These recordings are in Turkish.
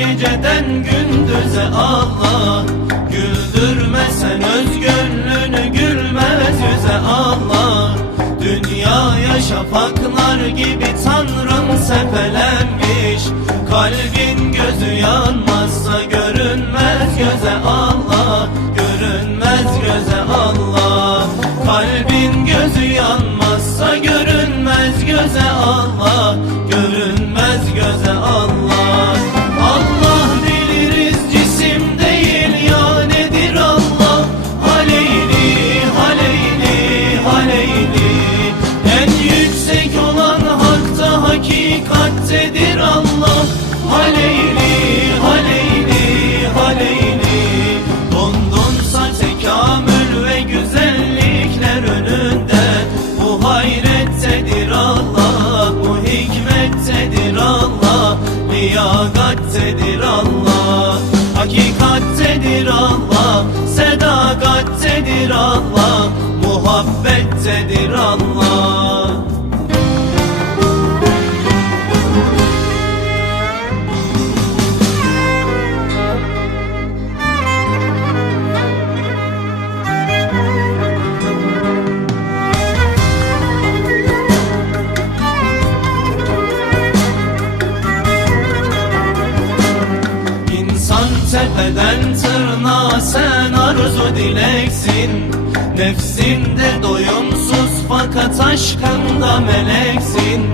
geceden gündüze Allah. Güldürmesen öz gönlünü gülmez yüze Allah. Dünyaya şafaklar gibi Tanrım sepelenmiş. Kalbin gözü yanmazsa görünmez göze Allah. Görünmez göze Allah. Kalbin gözü yanmazsa görünmez göze Allah. Görünmez göze Allah. Allah biliriz cisim değil ya nedir Allah. Haleyli haleyli haleyli. En yüksek olan hakta hakikattedir Allah. Haleyli haleyli haleyli. Dondunsa tekamül ve güzellikler önünde. Bu hayrettedir Allah, bu hikmettedir Allah, liyagattedir Allah, hakikattedir Allah, sedakattedir Allah, muhabbettedir Allah. Tepeden tırnağa sen arzu dileksin. Nefsinde doyumsuz fakat aşkında meleksin.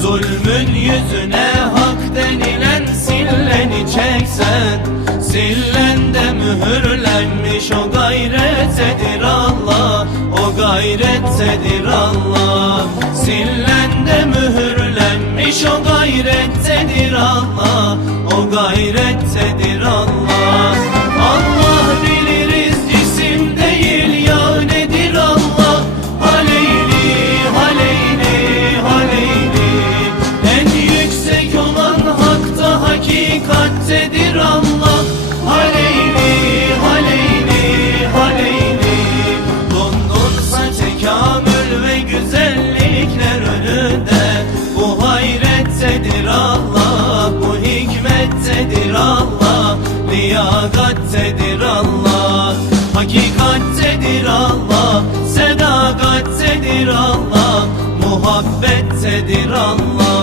Zulmün yüzüne hak denilen silleni çeksen. Sillende mühürlenmiş o gayrettedir Allah. O gayrettedir Allah. Sillende mühürlenmiş o gayrettedir Allah. O gayrettedir Allah. Allah biliriz cisim değil ya nedir Allah. Haleyli haleyli haleyli. En yüksek olan hakta hakikattedir Allah. Haleyli haleyli haleyli. Dondunsa tekamül ve güzellikler önünde. Bu hayrettedir Allah, bu hikmettedir Allah, liyagattedir Allah, hakikattedir Allah, sedakattedir Allah, muhabbettedir Allah.